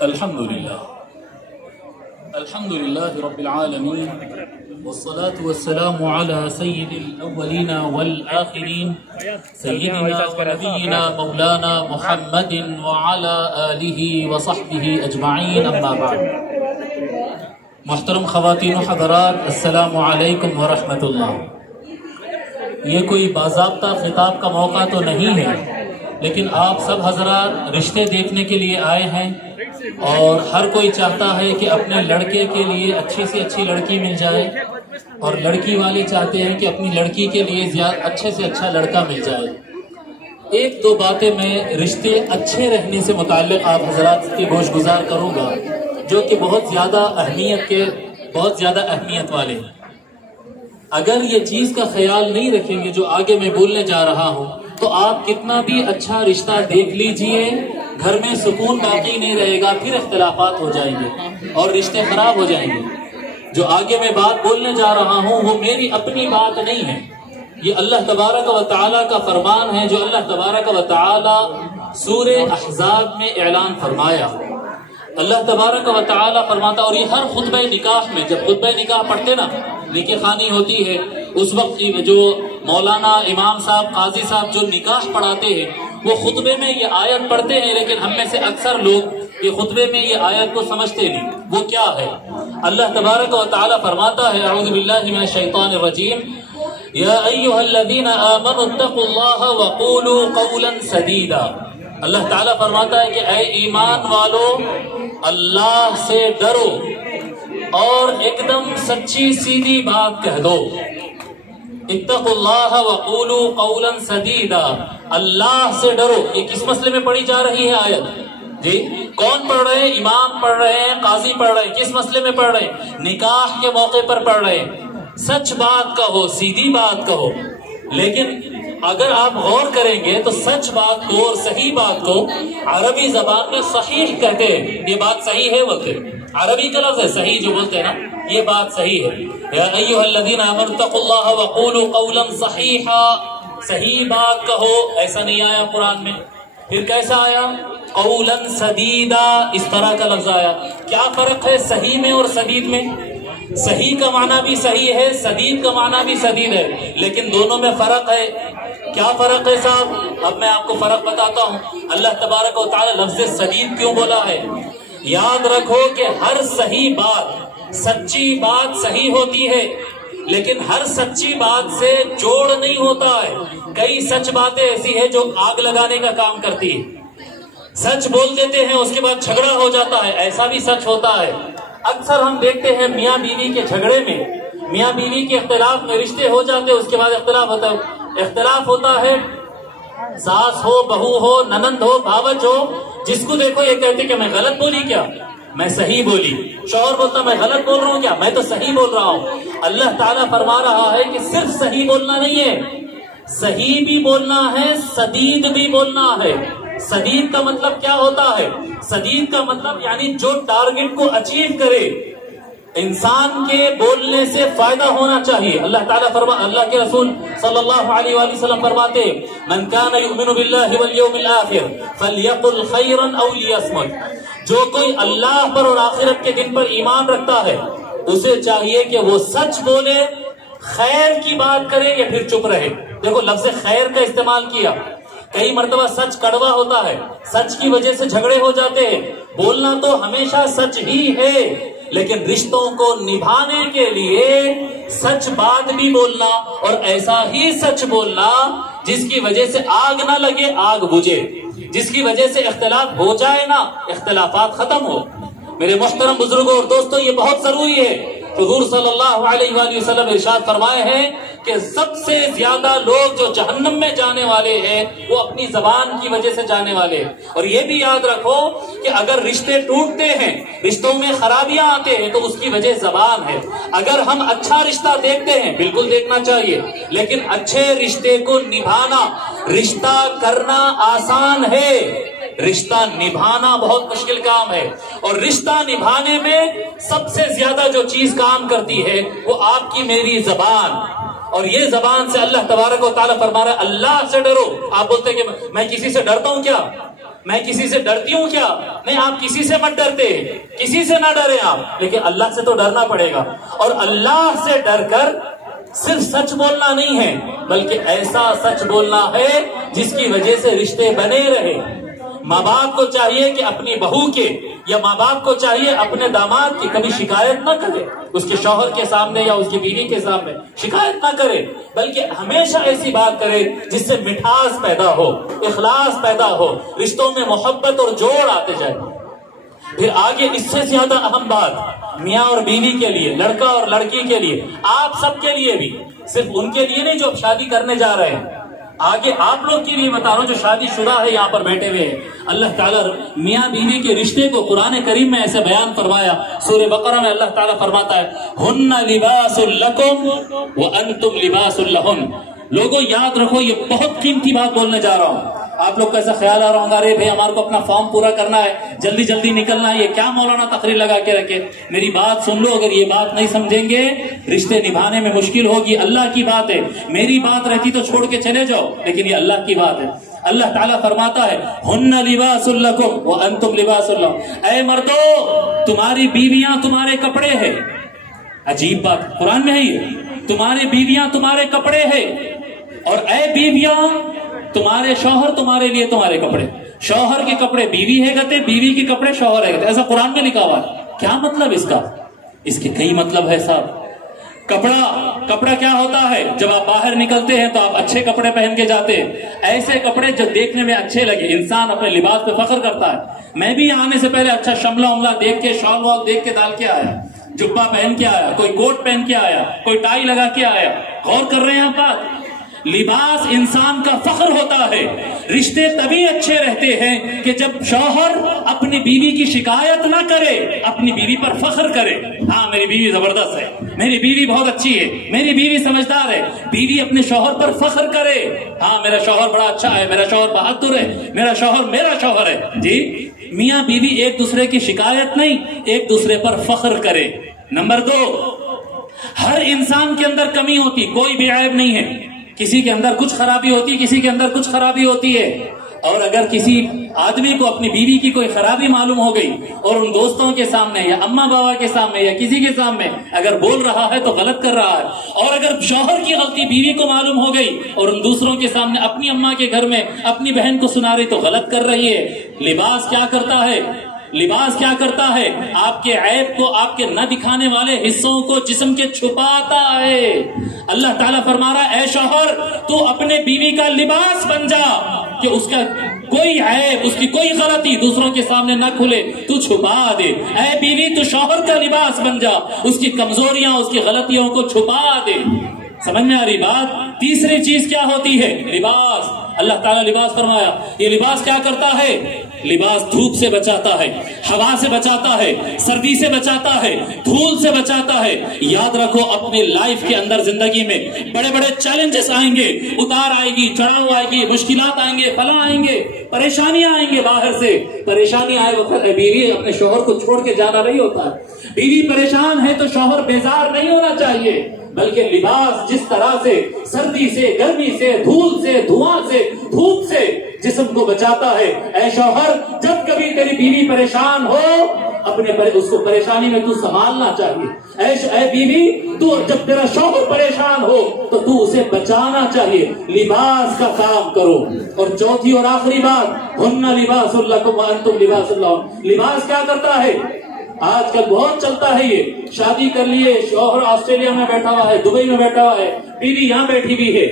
الحمد لله رب العالمين والصلاة والسلام على سيد الأولين والآخرين سيدنا ونبينا مولانا محمد وعلى آله وصحبه أجمعين أما بعد. محترم خواتین و حضرات، السلام علیکم ورحمۃ اللہ. یہ کوئی باضابطہ خطاب کا موقع تو نہیں ہے، لیکن آپ سب حضرات رشتے دیکھنے کے لیے آئے ہیں اور ہر کوئی چاہتا ہے کہ اپنے لڑکے کے لیے اچھی سے اچھی لڑکی مل جائے، اور لڑکی والے چاہتے ہیں کہ اپنی لڑکی کے لیے اچھے سے اچھا لڑکا مل جائے. ایک دو باتیں میں رشتے اچھے رہنے سے متعلق آپ حضرات کے گوش گزار کروں گا، جو کہ بہت زیادہ اہمیت والے ہیں. اگر یہ چیز کا خیال نہیں رکھیں گے جو آگے میں بولنے جا رہا ہوں، تو آپ کتنا بھی اچھا رشتہ دیکھ لیجئے، گھر میں سکون باقی نہیں رہے گا، پھر اختلافات ہو جائیں گے اور رشتے خراب ہو جائیں گے. جو آگے میں بات بولنے جا رہا ہوں وہ میری اپنی بات نہیں ہے، یہ اللہ تبارک و تعالیٰ کا فرمان ہے جو اللہ تبارک و تعالیٰ سورہ احزاب میں اعلان فرمایا. اللہ تبارک و تعالیٰ فرماتا، اور یہ ہر خطبہ نکاح میں، جب خطبہ نکاح پڑھتے نا، نکاح خوانی ہوتی ہے، اس وقت جو مولانا امام صاحب قاضی صاحب جو نکاح پڑھاتے ہیں وہ خطبے میں یہ آیت پڑھتے ہیں، لیکن ہم میں سے اکثر لوگ یہ خطبے میں یہ آیت کو سمجھتے نہیں. وہ کیا ہے؟ اللہ تبارک و تعالیٰ فرماتا ہے، اعوذ باللہ من الشیطان الرجیم، یا ایھا الذین آمنوا اتقوا اللہ وقولوا قولا سدیدا. اللہ تعالیٰ فرماتا ہے کہ اے ایمان والو، اللہ سے ڈرو اور ایک دم سچی سیدھی بات کہہ دو. اتقوا اللہ وقولوا قولا سدیدا، اللہ سے ڈرو. یہ کس مسئلے میں پڑھی جا رہی ہے آیت؟ جی کون پڑھ رہے ہیں؟ امام پڑھ رہے ہیں، قاضی پڑھ رہے ہیں. کس مسئلے میں پڑھ رہے ہیں؟ نکاح کے موقع پر پڑھ رہے ہیں. سچ بات کہو، سیدھی بات کہو. لیکن اگر آپ غور کریں گے تو سچ بات کو اور صحیح بات کو عربی زبان میں صحیح کہتے ہیں. یہ بات صحیح ہے، بولتے عربی کا لفظ ہے صحیح، جو بولتے ہیں نا یہ بات صحیح ہے. یا ایھا الذین آمنوا اتقوا اللہ وقولوا قولا صحیحا، صحیح بات کہو. ایسا نہیں آیا قرآن میں. پھر کیسا آیا؟ قولا سدیدا، اس طرح کا لفظ آیا. کیا فرق ہے صحیح میں اور سدید میں؟ صحیح کا معنی بھی صحیح ہے، سدید کا معنی بھی سدید ہے، لیکن دونوں میں فرق ہے. کیا فرق ہے صاحب؟ اب میں آپ کو فرق بتاتا ہوں. اللہ تبارک و تعالی لفظ سدید کیوں بولا ہے؟ یاد رکھو کہ ہر صحیح بات، سچی بات صحیح ہوتی ہے، لیکن ہر سچی بات سے جوڑ نہیں ہوتا ہے. کئی سچ باتیں ایسی ہیں جو آگ لگانے کا کام کرتی ہے. سچ بول دیتے ہیں، اس کے بعد جھگڑا ہو جاتا ہے، ایسا بھی سچ ہوتا ہے. اکثر ہم دیکھتے ہیں میاں بیوی کے جھگڑے میں، میاں بیوی کے اختلاف میں رشتے ہو جاتے ہیں، اس کے بعد اختلاف ہوتا ہے. ساس ہو، بہو ہو، ننند ہو، بھاوج ہو، جس کو دیکھو یہ کہتے کہ میں غلط بولی کیا؟ میں صحیح بولی. شوہر بولتا میں غلط بول رہا ہوں کیا؟ میں تو صحیح بول رہا ہوں. اللہ تعالیٰ فرما رہا ہے کہ صرف صحیح بولنا نہیں ہے، صحیح بھی بولنا ہے، سدید بھی بولنا ہے. سدید کا مطلب کیا ہوتا ہے؟ سدید کا مطلب یعنی جو ٹارگٹ کو اچیو کرے. انسان کے بولنے سے فائدہ ہونا چاہیے. اللہ تعالیٰ اللہ کے رسول صلی اللہ علیہ وآلہ وسلم فرماتے، من کان یؤمن باللہ والیوم الآخر فلیقل خیرا او لیصمت. جو کوئی اللہ پر اور آخرت کے دن پر ایمان رکھتا ہے، اسے چاہیے کہ وہ سچ بولے، خیر کی بات کرے یا پھر چپ رہے. دیکھو لفظ خیر کا استعمال کیا. کئی مرتبہ سچ کڑوا ہوتا ہے، سچ کی وجہ سے جھگڑے ہو جاتے ہیں. بولنا تو ہمیشہ سچ ہی ہے، لیکن رشتوں کو نبھانے کے لیے سچ بات بھی بولنا، اور ایسا ہی سچ بولنا جس کی وجہ سے آگ نہ لگے، آگ بجھے، جس کی وجہ سے اختلاف ہو جائے نا، اختلافات ختم ہو. میرے محترم بزرگوں اور دوستوں، یہ بہت ضروری ہے. حضور صلی اللہ علیہ وآلہ وسلم ارشاد فرمائے ہیں کہ سب سے زیادہ لوگ جو جہنم میں جانے والے ہیں وہ اپنی زبان کی وجہ سے جانے والے ہیں. اور یہ بھی یاد رکھو کہ اگر رشتے ٹوٹتے ہیں، رشتوں میں خرابیاں آتے ہیں، تو اس کی وجہ زبان ہے. اگر ہم اچھا رشتہ دیکھتے ہیں، بالکل دیکھنا چاہیے، لیکن اچھے رشتے کو نبھانا، رشتہ کرنا آسان ہے، رشتہ نبھانا بہت مشکل کام ہے. اور رشتہ نبھانے میں سب سے زیادہ جو چیز کام کرتی ہے وہ آپ کی میری زبان. اور یہ زبان سے اللہ تبارک و تعالیٰ فرما رہا ہے اللہ سے ڈرو. آپ بولتے ہیں کہ میں کسی سے ڈرتا ہوں کیا؟ میں کسی سے ڈرتی ہوں کیا؟ نہیں، آپ کسی سے مت ڈرتے، کسی سے نہ ڈریں آپ، لیکن اللہ سے تو ڈرنا پڑے گا. اور اللہ سے ڈر کر صرف سچ بولنا نہیں ہے، بلکہ ایسا سچ بولنا ہے جس کی وجہ سے رشتے بنے رہے. ماں باپ کو چاہیے کہ اپنی بہو کے یا ماں باپ کو چاہیے اپنے داماد کی کبھی شکایت نہ کرے، اس کے شوہر کے سامنے یا اس کی بیوی کے سامنے شکایت نہ کرے، بلکہ ہمیشہ ایسی بات کرے جس سے مٹھاس پیدا ہو، اخلاص پیدا ہو، رشتوں میں محبت اور جوڑ آتے جائے. پھر آگے اس سے زیادہ اہم بات میاں اور بیوی کے لیے، لڑکا اور لڑکی کے لیے، آپ سب کے لیے بھی، صرف ان کے لیے نہیں جو شادی کرنے جا رہے ہیں، آگے آپ لوگ کے لیے بتا رہا ہوں جو شادی شدہ ہے یہاں پر بیٹھے ہوئے ہیں. اللہ تعالیٰ میاں بیوی کے رشتے کو قرآن کریم میں ایسے بیان فرمایا. سورہ بقرہ میں اللہ تعالیٰ فرماتا ہے ہن لباس لکم وانتم لباس لہن. لوگوں یاد رکھو، یہ بہت قیمتی بات بولنے جا رہا ہوں. آپ لوگ کا ایسا خیال آ رہا ہوگا، ارے بھائی ہمارے کو اپنا فارم پورا کرنا ہے، جلدی جلدی نکلنا ہے، یہ کیا مولانا تقریر لگا کے رکھے. میری بات سن لو، اگر یہ بات نہیں سمجھیں گے رشتے نبھانے میں مشکل ہوگی. اللہ کی بات ہے، میری بات رہتی تو چھوڑ کے چلے جاؤ، لیکن یہ اللہ کی بات ہے. اللہ تعالیٰ فرماتا ہے ہن لباس لکم وانتم لباس لہن. اے مردو، تمہاری بیویاں تمہارے کپڑے ہیں. عجیب بات قرآن میں ہے یہ، تمہاری بیویاں تمہارے کپڑے ہیں. اور اے بیویاں، تمہارے شوہر تمہارے لیے تمہارے کپڑے. شوہر کے کپڑے بیوی ہے گتے، بیوی کے کپڑے شوہر ہے گتے، ایسا قرآن میں لکھا ہوا ہے. کیا مطلب اس کا؟ اس کے کئی مطلب ہے صاحب. کپڑا کیا ہوتا ہے؟ جب آپ باہر نکلتے ہیں تو آپ اچھے کپڑے پہن کے جاتے ہیں، ایسے کپڑے جو دیکھنے میں اچھے لگے. انسان اپنے لباس پہ فخر کرتا ہے. میں بھی آنے سے پہلے اچھا شملہ املہ دیکھ کے، شال وال دیکھ کے ڈال کے آیا، جبہ پہن کے آیا، کوئی کوٹ پہن کے آیا، کوئی ٹائی لگا کے آیا. غور کر رہے ہیں آپ بات؟ لباس انسان کا فخر ہوتا ہے. رشتے تبھی اچھے رہتے ہیں کہ جب شوہر اپنی بیوی کی شکایت نہ کرے، اپنی بیوی پر فخر کرے. ہاں میری بیوی زبردست ہے، میری بیوی بہت اچھی ہے، میری بیوی سمجھدار ہے. بیوی اپنے شوہر پر فخر کرے، ہاں میرا شوہر بڑا اچھا ہے، میرا شوہر بہادر ہے، میرا شوہر ہے. جی، میاں بیوی ایک دوسرے کی شکایت نہیں، ایک دوسرے پر فخر کرے. نمبر 2، ہر انسان کے اندر کمی ہوتی، کوئی بھی عیب نہیں ہے. کسی کے اندر کچھ خرابی ہوتی ہے، کسی کے اندر کچھ خرابی ہوتی ہے. اور اگر کسی آدمی کو اپنی بیوی کی کوئی خرابی معلوم ہو گئی اور ان دوستوں کے سامنے یا اماں بابا کے سامنے یا کسی کے سامنے اگر بول رہا ہے تو غلط کر رہا ہے. اور اگر شوہر کی غلطی بیوی کو معلوم ہو گئی اور ان دوسروں کے سامنے اپنی اماں کے گھر میں اپنی بہن کو سنا رہی تو غلط کر رہی ہے. لباس کیا کرتا ہے؟ لباس کیا کرتا ہے؟ آپ کے عیب کو، آپ کے نہ دکھانے والے حصوں کو جسم کے چھپاتا ہے. اللہ تعالیٰ فرما رہا ہے اے شوہر، تو اپنے بیوی کا لباس بن جا کہ اس کا کوئی عیب، اس کی کوئی غلطی دوسروں کے سامنے نہ کھلے، تو چھپا دے. اے بیوی، تو شوہر کا لباس بن جا، اس کی کمزوریاں، اس کی غلطیوں کو چھپا دے. سمجھ میں آ رہی بات؟ تیسری چیز کیا ہوتی ہے؟ لباس. اللہ تعالیٰ لباس فرمایا. یہ لباس کیا کرتا ہے؟ لباس دھوپ سے بچاتا ہے، ہوا سے بچاتا ہے، سردی سے بچاتا ہے، دھول سے بچاتا ہے. یاد رکھو اپنی لائف کے اندر زندگی میں بڑے بڑے چیلنجز آئیں گے، اتار آئے گی، چڑھاؤ آئے گی، مشکلات آئیں گے، بلا آئیں گے، پریشانیاں آئیں گے. باہر سے پریشانی آئے وقت بیوی اپنے شوہر کو چھوڑ کے جانا نہیں ہوتا ہے. بیوی پریشان ہے تو شوہر بیزار نہیں ہونا چاہیے، بلکہ لباس جس طرح سے سردی سے، گرمی سے، دھول سے، دھواں سے، دھوپ سے جسم کو بچاتا ہے. اے شوہر، جب کبھی تیری بیوی پریشان ہو، اس کو پریشانی میں تو سنبھالنا چاہیے. اے بیوی، تو جب تیرا شوہر پریشان ہو تو تو اسے بچانا چاہیے. لباس کا کام کرو. اور چوتھی اور آخری بات، ہن لباس لکم وانتم لباس لہن. لباس کیا کرتا ہے؟ آج کل بہت چلتا ہے یہ. شادی کر لیے، شوہر آسٹریلیا میں بیٹھا ہوا ہے، دبئی میں بیٹھا ہوا ہے، بیوی یہاں بیٹھی ہوئی ہے.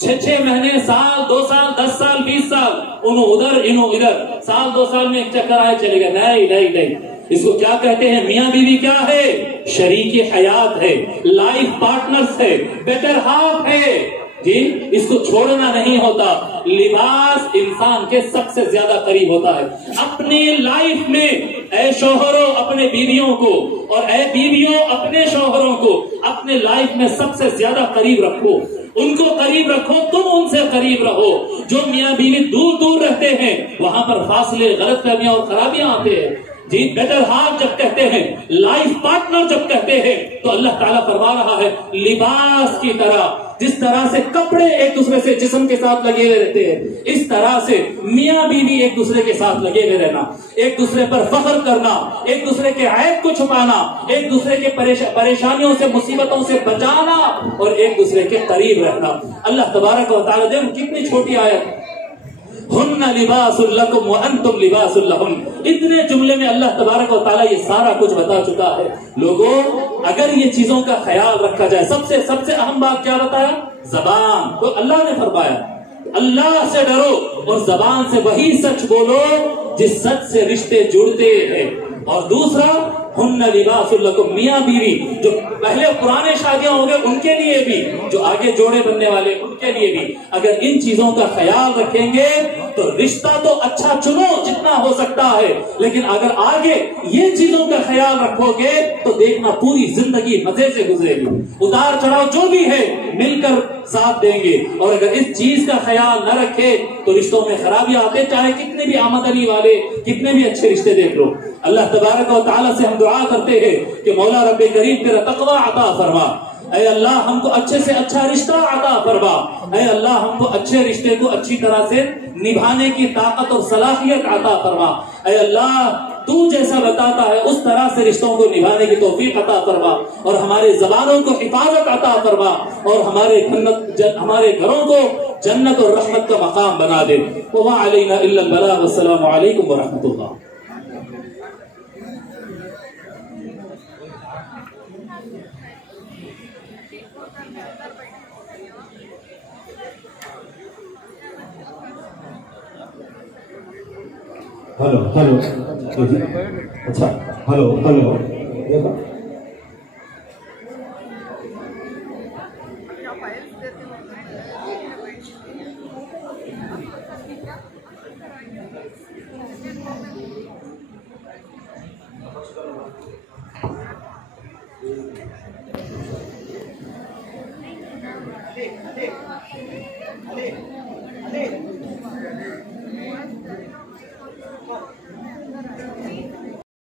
6 مہینے، سال، 2 سال، 10 سال، 20 سال، انہوں ادھر انہوں ادھر، سال 2 سال میں ایک چکر آئے چلے گئے. نہیں. اس کو کیا کہتے ہیں؟ میاں بیوی کیا ہے؟ شریک حیات ہے، لائف پارٹنرز ہے، بیٹر ہاف ہے. جی، اس کو چھوڑنا نہیں ہوتا. لباس انسان کے سب سے زیادہ قریب ہوتا ہے. اپنی لائف میں اے شوہروں اپنے بیویوں کو، اور اے بیویوں اپنے شوہروں کو اپنے لائف میں سب سے زیادہ قریب رکھو. ان کو قریب رکھو، تم ان سے قریب رہو. جو میاں بیوی دور دور رہتے ہیں وہاں پر فاصلے، غلط فہمیاں اور خرابیاں آتے ہیں. جی، بیٹر ہاف جب کہتے ہیں، لائف پارٹنر جب کہتے ہیں، تو اللہ تعالیٰ فرما رہا ہے لباس کی طرح جس طرح سے کپڑے ایک دوسرے سے جسم کے ساتھ لگے ہوئے رہتے ہیں، اس طرح سے میاں بیوی ایک دوسرے کے ساتھ لگے ہوئے رہنا، ایک دوسرے پر فخر کرنا، ایک دوسرے کے عیب کو چھپانا، ایک دوسرے کے پریشانیوں سے مصیبتوں سے بچانا اور ایک دوسرے کے قریب رہنا۔ اللہ تبارک و تعالیٰ دیکھو کتنی چھوٹی آیت، ہن لباس لکم وانتم لباس لہن، اتنے جملے میں اللہ تبارک و تعالیٰ یہ سارا کچھ بتا چکا ہے۔ لوگوں اگر یہ چیزوں کا خیال رکھا جائے، سب سے اہم بات کیا بتایا؟ زبان، تو اللہ نے فرمایا اللہ سے ڈرو اور زبان سے وہی سچ بولو جس سچ سے رشتے جڑتے ہیں۔ اور دوسرا ہن لباس لکم، میاں بیوی جو پہلے پرانے شادیاں ہو گئے ان کے لیے بھی، جو آگے جوڑے بننے والے ان کے لیے بھی، اگر ان چیزوں کا خیال رکھیں گے تو رشتہ تو اچھا چنو جتنا ہو سکتا ہے، لیکن اگر آگے یہ چیزوں کا خیال رکھو گے تو دیکھنا پوری زندگی مزے سے گزرے گی، اتار چڑھاؤ جو بھی ہے مل کر ساتھ دیں گے۔ اور اگر اس چیز کا خیال نہ رکھے تو رشتوں میں خرابی آتے، چاہے کتنے بھی آمدنی والے کتنے بھی اچھے رشتے دیکھ لو۔ اللہ تبارک و تعالیٰ سے ہم دعا کرتے ہیں کہ مولا رب کریم تیرا تقوی عطا فرما، اے اللہ ہم کو اچھے سے اچھا رشتہ عطا فرما، اے اللہ ہم کو اچھے رشتے کو اچھی طرح سے نبھانے کی طاقت اور صلاحیت عطا فرما، اے اللہ تو جیسا بتاتا ہے اس طرح سے رشتوں کو نبھانے کی توفیق عطا فرما، اور ہمارے زبانوں کو حفاظت عطا فرما، اور ہمارے گھروں کو جنت اور رحمت کا مقام بنا دے۔ وما علینا الا البلاغ، والسلام علیکم ورحمۃ اللہ۔ ہلو اچھا، ہلو